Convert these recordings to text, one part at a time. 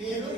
నేను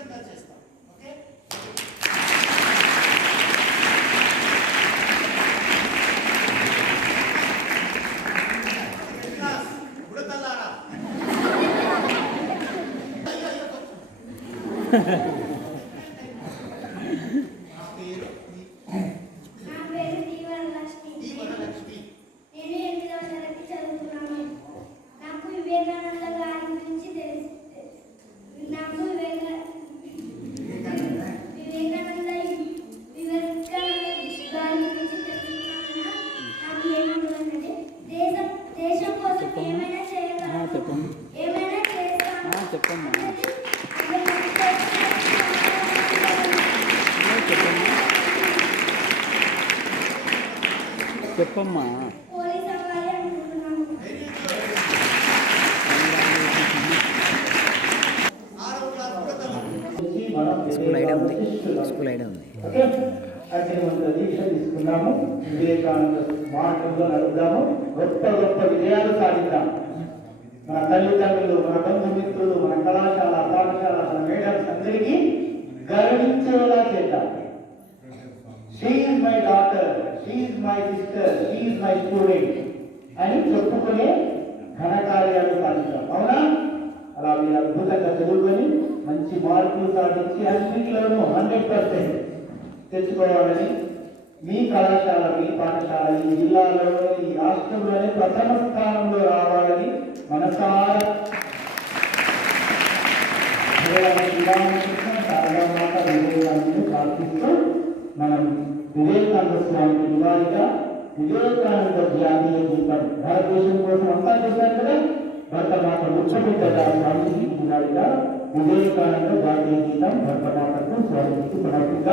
నిరుపేదలకు ఉచితంగా చేస్తాం ఓకే క్లాస్, బుడతల్లారా. అయ్యో, క్లాస్ బుడతలు స్కూల్ ఐడియా ఉంది. స్కూల్ ఐడియా ఉంది. అయితే మనం దీక్ష తీసుకున్నాము వివేకానంద మార్గంలో నడుద్దాము గొప్ప గొప్ప విజయాలు సాధిద్దాం. మన తల్లిదండ్రులు మన బంధుమిత్రులు మన కళాశాల పాఠశాల మన మేడమ్స్ అందరికీ గర్వించేలా చేద్దాం. She's my daughter she's my sister she's my student అని చెప్పుకునే ఘనకార్యాలు సాధించాం అవునా? అలా మీరు అద్భుతంగా చదువుకొని మంచి మార్కులు సాధించి అన్నింటిలోనూ హండ్రెడ్ పర్సెంట్ తెచ్చుకోవాలని మీ కళాశాల మీ పాఠశాల ఈ జిల్లాలోనే ఈ రాష్ట్రంలోనే ప్రథమ స్థానంలో రావాలని మనసార. భగవాన్ శ్రీరామకృష్ణ ప్రార్థిస్తూ మనం వివేకానంద స్వామి నివారిగా వివేకానంద జాతీయ గీతం భారతదేశం కోసం అంతా చేశారు కదా? భరతమాత ముచ్చబిడ్డగా స్వామికి నివారిగా వివేకానంద జాతీయ గీతం భరతమాతకు స్వామికి సమర్పిత